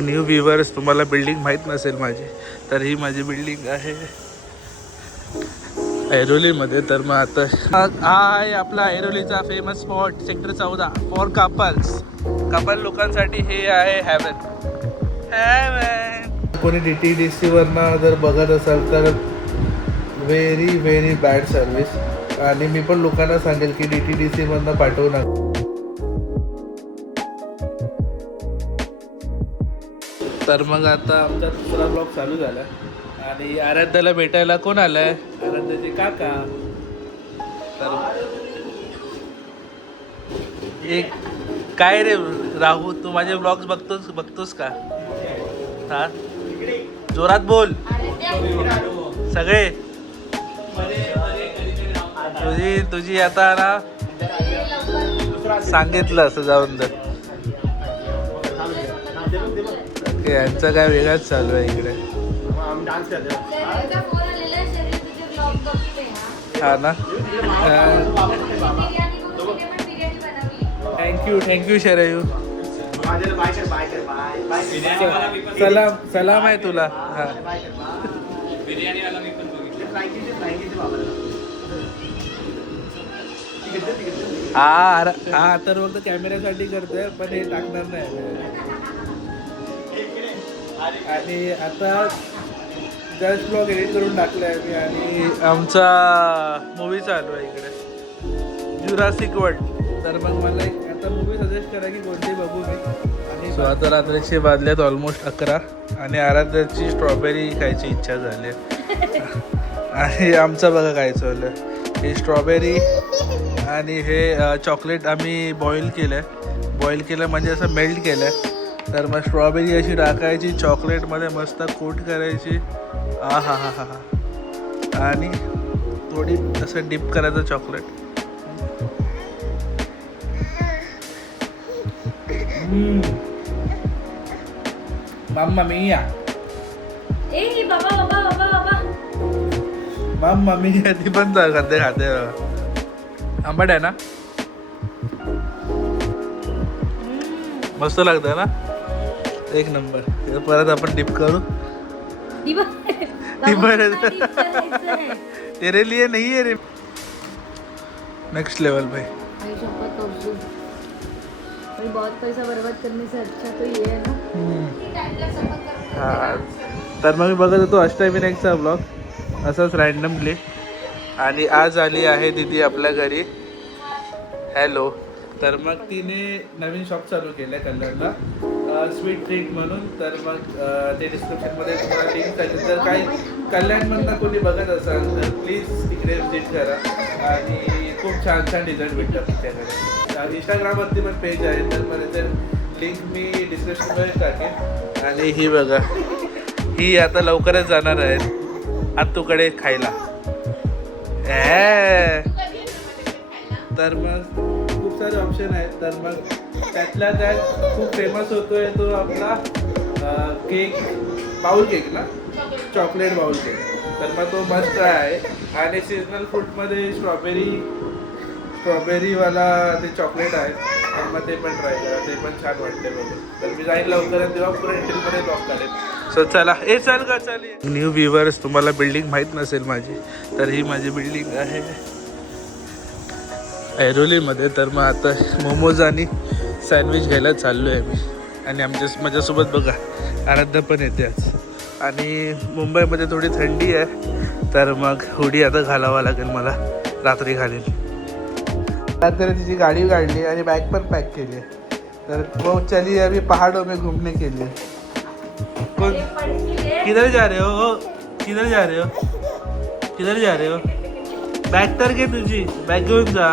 New viewers, तुम्हाला building माहीत नसेल माझी, तर ही माझी बिल्डिंग आहे ऐरोलीमध्ये. तर मग आता हा आहे आपला ऐरोलीचा famous spot sector 14 for couple लोकांसाठी. हे आहे हॅवन. कोणी DTDC वरनं जर बघत असाल तर व्हेरी बॅड सर्विस. आणि मी पण लोकांना सांगेल की DTDC मधनं पाठवू नका. तर मग आता आमचा दुसरा ब्लॉग चालू झाला आणि आराध्याला भेटायला कोण आलाय? आराध्याचे काका. तर एक काय रे राहू, तू माझे ब्लॉग्स बघतोस का? हा, जोरात बोल सगळे. तुझी आता ना सांगितलं असं जाऊन तर. यांचं काय वेगळंच चालू आहे इकडे. हा ना. थँक्यू शरयू. सलाम आहे तुला. हा तर फक्त कॅमेऱ्यासाठी करतोय, पण हे टाकणार नाही. आणि आता जस्ट ब्लॉग एडिट करून टाकलाय मी. आणि आमचा मूवी चालू आहे इकडे, जुरासिक वर्ल्ड. तर मग मला एक आता मूवी सजेस्ट करा की कोणती बघू मी. आणि सो आता रात्रीचे वाजल्यात ऑलमोस्ट 11 आणि आराध्याची स्ट्रॉबेरी खायची इच्छा झाली. आणि आमचं बघा काय चाललं. हे स्ट्रॉबेरी आणि हे चॉकलेट आम्ही बॉईल केलं म्हणजे असं मेल्ट केलं. तर मग स्ट्रॉबेरी अशी टाकायची, चॉकलेटमध्ये मस्त कोट करायची. हा. आणि थोडी असं डिप करायचं चॉकलेट. मम्मा मिया, मम्मा मिया ती पण खाते. आंबट आहे ना, मस्त लागतं ना, एक नंबर. परत आपण डिप करू. तेरे लिए नहीं है रे. नेक्स्ट लेवल भाई. बहुत पैसा बर्बाद करने से अच्छा तो ये है ना. हा, तर मग मी बघत होतो अष्टविनायकचा ब्लॉग असंच रॅन्डमली. आणि आज आली आहे दीदी आपल्या घरी. हॅलो. तर मग तिने नवीन शॉप चालू केलं आहे कल्याणला, स्वीट ट्रीट म्हणून. तर मग ते डिस्क्रिप्शनमध्ये तुम्हाला लिंक आहे. जर काही कल्याणमधनं कोणी बघत असाल तर प्लीज तिकडे व्हिजिट करा. आणि खूप छान डिझाईन भेटतात तिच्याकडे. इंस्टाग्रामवरती पण पेज आहे, तर मला तर लिंक मी डिस्क्रिप्शनमध्ये टाकेन. आणि ही बघा, ही आता लवकरच जाणार आहेत आत्तूकडे खायला. तर मग खूप सारे ऑप्शन आहेत. तर मग त्यातल्या त्यात खूप फेमस होतोय तो आपला केक, बाउल केक ना, चॉकलेट बाउल केक. तर मग तो मस्त ट्राय आहे. आणि सीजनल फ्रूटमध्ये स्ट्रॉबेरीवाला ते चॉकलेट आहे. तर मग ते पण ट्राय करा, ते पण छान वाटते बघून. तर मी जाईन लवकरच, तेव्हा पुढे इंटरव्ह्यूमध्ये ब्लॉग काढेन. सो चला, चल का चालेल. न्यू व्ह्यूअर्स, तुम्हाला बिल्डिंग माहीत नसेल माझी, तर ही माझी बिल्डिंग आहे ऐरोलीमध्ये. तर मग आता मोमोज आणि सँडविच घ्यायला चाललो आहे मी. आणि माझ्यासोबत बघा आराध्या पण येते आज. आणि मुंबईमध्ये थोडी थंडी आहे, तर मग हुडी आता घालावा लागेल मला, रात्री घालेल. रात्री तिची गाडी काढली आणि बॅग पण पॅक केली आहे. तर वो चलिए अभी पहाड़ों में घूमने के लिए. किधर जा रहे हो? किधर जा रहे हो? किधर जा रहे हो? बॅग तर घे तुझी, बॅग घेऊन जा.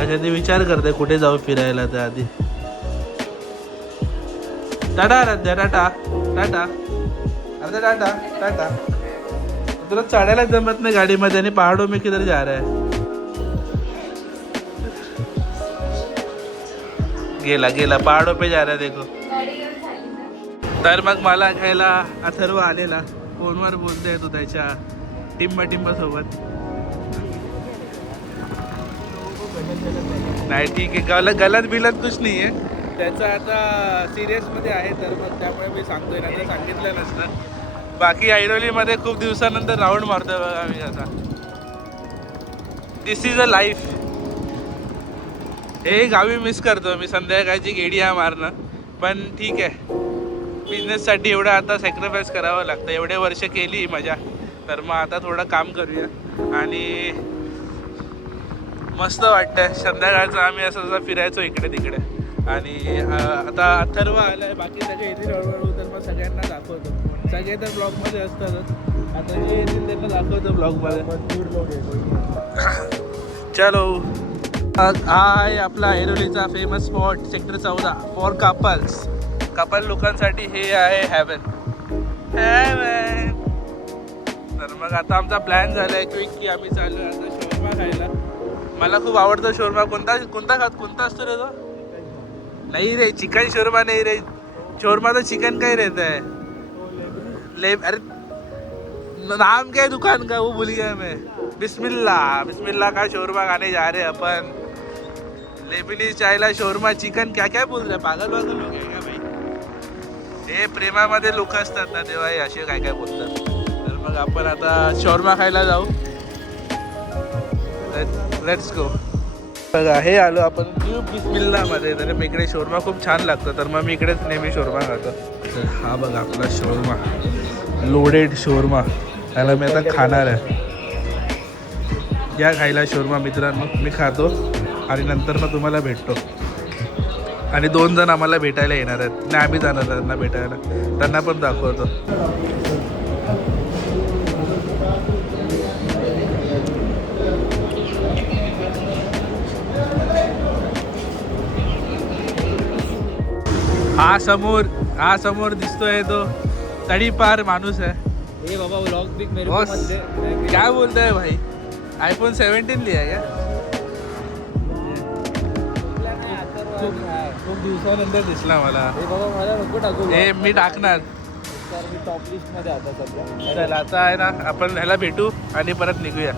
अच्छा, ते विचार करते कुठे जाऊ फिरायला. त्या आधी टाटा आराध्या, टाटा टाटा आराध्या, टाटा टाटा. तुला चढायला जमत नाही गाडीमध्ये आणि पहाड़ों में किधर जा रहा है. गेला पहाड़ों पे जा रहा है देखो. तर मग मला घ्यायला अथर्व आलेला. फोनवर बोलतोय तो त्याच्या टिंब सोबत. नाही ठीक आहे, गलत बिलत कुछ नाही आहे त्याचं. आता सिरियसमध्ये आहे तर मग त्यामुळे मी सांगतोय, नाही तर सांगितलं नसतं. बाकी ऐरोलीमध्ये खूप दिवसानंतर राऊंड मारतोय बघा मी आता. दिस इज अ लाईफ. हे गावी मिस करतो मी, संध्याकाळची गेडिया मारणं. पण ठीक आहे, बिझनेससाठी एवढं आता सॅक्रिफाईस करावं लागतं. एवढे वर्ष केली मजा, तर मग आता थोडं काम करूया. आणि मस्त वाटतं संध्याकाळचं आम्ही असं फिरायचो इकडे तिकडे. आणि आता अथर्व आला आहे, बाकी सगळे येतील हळूहळू, तर मग सगळ्यांना दाखवतो. सगळे तर ब्लॉगमध्ये असतातच, आता जे येतील त्यांना दाखवतो ब्लॉगमध्ये. चलो, हा आहे आपला ऐरोलीचा famous spot sector 14 for couples. Couple लोकांसाठी हे आहे हेवन. तर मग आता आमचा प्लॅन झाला आहे की आम्ही चालू आता शोरमा खायला. मला खूप आवडतं शोरमा. कोणता असतो रे तो? नाही रे, चिकन शोरमा नाही रे. शोरमा तो चिकन का ही रहता है. अरे नाम क्या है दुकान का, वो भूल गया मैं. बिस्मिल्लाह का शोरमा खाने जा रहे हैं अपन. लेबनीज चायला शोरमा चिकन क्या क्या बोल रहे, पागल हो गए का भाई. हे प्रेमामध्ये लोक असतात ना तेव्हा हे असे काय बोलतात. तर मग आपण आता शोरमा खायला जाऊ. Let's go. बघा हे आलो आपण न्यू बिस्मिल्लामध्ये. तर मग इकडे शोरमा खूप छान लागतं, तर मग मी इकडेच नेहमी शोरमा खातो. तर हा बघा आपला शोरमा, लोडेड शोरमा. त्याला मी आता खाणार आहे. या खायला शोरमा मित्रांनो. मी खातो आणि नंतर मग तुम्हाला भेटतो. आणि 2 जण आम्हाला भेटायला येणार आहेत. नाही, आम्ही जाणार त्यांना भेटायला, त्यांना पण दाखवतो. हा समोर दिसतोय तो तडीपार माणूस आहे. बाबा व्लॉग बिग मेरे बॉस क्या बोलता है भाई, iPhone 17 लिया क्या? खूप दिवसानंतर दिसला मला. बाबा मला नको टाकू. हे मी टाकणार. तर मी टॉप लिस्ट मध्ये आता सध्या. चल आता आहे ना, आपण ह्याला भेटू आणि परत निघूया.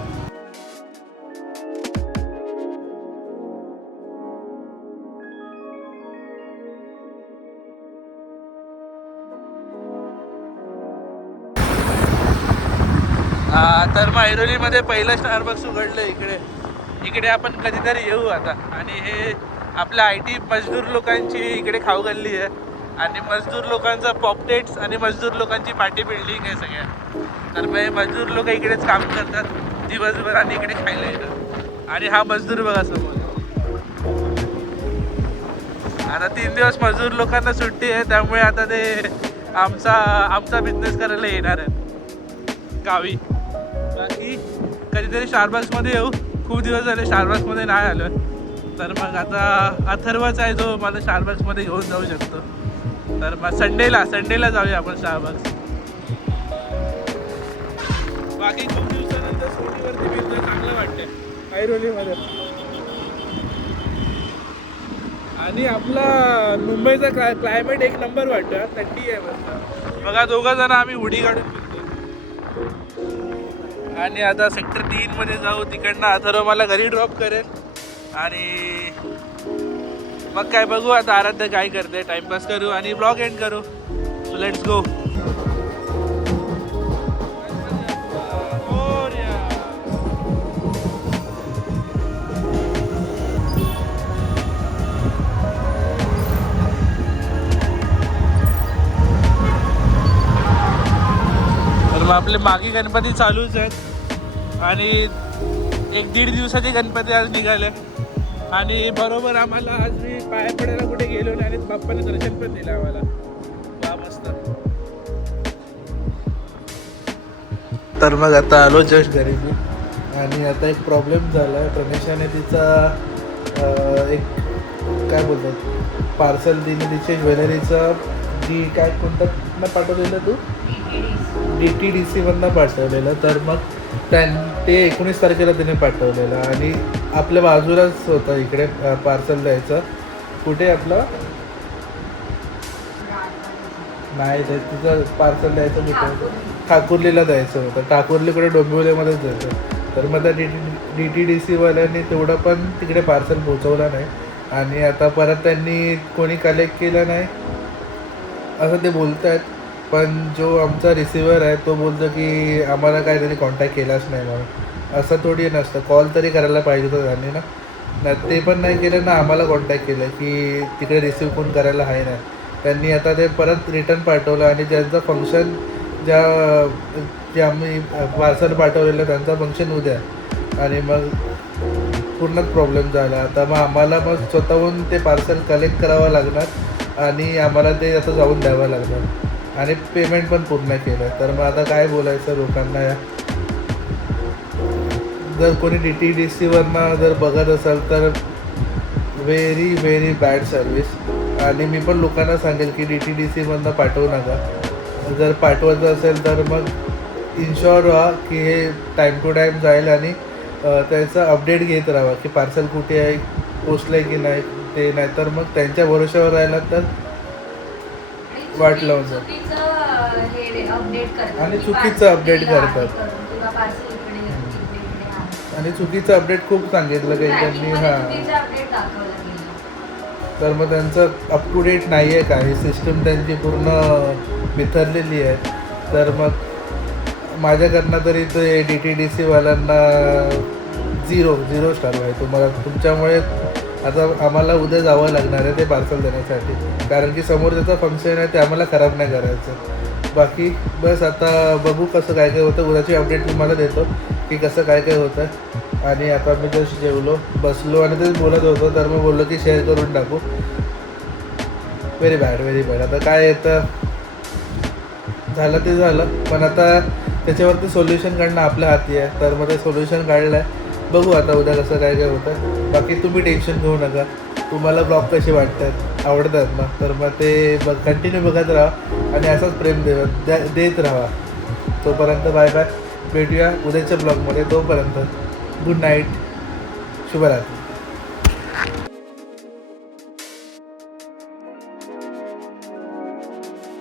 तर मग ऐरोलीमध्ये पहिलं स्टारबक्स उघडलं इकडे आपण कधीतरी येऊ आता. आणि हे आपल्या IT मजदूर लोकांची इकडे खाऊगल्ली आहे. आणि मजदूर लोकांचा पॉपटेट्स आणि मजदूर लोकांची पार्टी बिल्डिंग आहे सगळ्या. तर मग हे मजदूर लोक इकडेच काम करतात दिवसभर आणि इकडे खायला येतात. आणि हा मजदूर बघा समोर. आता 3 दिवस मजदूर लोकांना सुट्टी आहे, त्यामुळे आता ते आमचा बिझनेस करायला येणार आहेत गावी. बाकी कधीतरी स्टारबक्समध्ये येऊ. खूप दिवस झाले स्टारबक्समध्ये नाही आलं. तर मग आता अथर्वच आहे जो मला स्टारबक्समध्ये घेऊन जाऊ शकतो. तर मग संडेला जाऊया आपण स्टारबक्स. बाकी खूप दिवसानंतर स्कूटीवरती फिरणं चांगलं वाटतं ऐरोलीमध्ये. आणि आपला मुंबईचा क्लायमेट एक नंबर वाटतं. थंडी आहे मस्त. बघा 2 जण आम्ही उडी काढून फिरतो. आणि आता सेक्टर 3 मध्ये जाऊ. तिकडनं अथर्व मला घरी ड्रॉप करेल. आणि मग काय बघू आता आराध्य काय करते. टाइमपास करू आणि ब्लॉग एंड करू. So let's go. तर मग आपले मागे गणपती चालूच आहेत. आणि 1-1.5 दिवसाचे गणपती आज निघाले. आणि बरोबर आम्हाला आज मी पाया पडायला कुठे गेलो नाही आणि बाप्पाने दर्शन पण दिलं आम्हाला. वा मस्त. तर मग आता आलो जस्ट घरी मी. आणि आता एक प्रॉब्लेम झाला आहे. प्रमेशाने तिचा एक काय बोलतात पार्सल दिली तिच्या ज्वेलरीचं. जी काय कोणतं पाठवलेलं तू DTDCमधनं पाठवलेलं. तर मग ते 19 तारखेला तिने पाठवलेलं. आणि आपल्या बाजूलाच होतं इकडे पार्सल द्यायचं. कुठे आपलं नाही ते तिचं पार्सल द्यायचं कुठे ठाकुर्लीला द्यायचं होतं. ठाकुर्लीकडे डोंबिवलीमध्येच द्यायचं. तर मग त्या DTDC वाल्यांनी तेवढं पण तिकडे पार्सल पोहोचवलं नाही आणि आता परत त्यांनी कोणी कलेक्ट केलं नाही असं ते बोलत आहेत. पण जो आमचा रिसिवर आहे तो बोलतो की आम्हाला काय त्यांनी कॉन्टॅक्ट केलाच नाही म्हणून. असं थोडी नसतं, कॉल तरी करायला पाहिजे होतं त्यांनी ना. नाही ते पण नाही केलं ना, आम्हाला कॉन्टॅक्ट केलं की तिकडे रिसिव्ह कोण करायला आहे नाही. त्यांनी आता ते परत रिटर्न पाठवलं आणि ज्यांचं फंक्शन जे आम्ही पार्सल पाठवलेलं त्यांचा फंक्शन उद्या आणि मग पूर्णच प्रॉब्लेम झाला. आता मग आम्हाला मग स्वतःहून ते पार्सल कलेक्ट करावं लागणार आणि आम्हाला ते आता जाऊन द्यावं लागणार आणि पेमेंट पण पूर्ण केलं. तर मग आता काय बोलायचं लोकांना या. जर कोणी DTDCवरनं जर बघत असाल तर व्हेरी व्हेरी बॅड सर्विस आणि मी पण लोकांना सांगेल की DTDCमधनं पाठवू नका. जर पाठवायचं असेल तर मग इन्शॉर व्हा की हे टाईम टू टाईम जाईल आणि त्याचं अपडेट घेत राहा की पार्सल कुठे आहे, पोचलं आहे की नाही ते. नाहीतर मग त्यांच्या भरोश्यावर राहिला तर वाट लावून जाईल आणि चुकीचं अपडेट करतात आणि चुकीचं अपडेट खूप सांगितलं काही त्यांनी. हां, तर मग त्यांचं अप टू डेट नाही आहे काही, सिस्टम त्यांची पूर्ण बिथरलेली आहे. तर मग माझ्याकडनं तरी ते DTDCवाल्यांना झिरो स्टार आहे. तुम्हाला तुमच्यामुळे आता आम्हाला उद्या जावं लागणार आहे ते पार्सल देण्यासाठी, कारण की समोर त्याचं फंक्शन आहे ते आम्हाला खराब नाही करायचं. बाकी बस आता बघू कसं काय काय होतं. उद्याची अपडेट तुम्हाला देतो की कसं काय काय होतं. आणि आता मी जस्ट जेवलो बसलो आणि तेच बोलत होतो तर मग बोललो की शेअर करून टाकू. Very bad very bad. आता काय येतं झालं ते झालं, पण आता त्याच्यावरती सोल्युशन काढणं आपल्या हाती आहे. तर मग ते सोल्युशन काढलं आहे, बघू आता उद्या कसं काय काय होतं. बाकी तुम्ही टेन्शन घेऊ नका. तुम्हाला ब्लॉग कसे वाटतात, आवडतात ना, तर मग ते कंटिन्यू बघत राहा आणि असंच प्रेम देत राहा. तोपर्यंत बाय बाय, भेटूया उद्याच्या ब्लॉगमध्ये. तोपर्यंत गुड नाईट, शुभरात्री.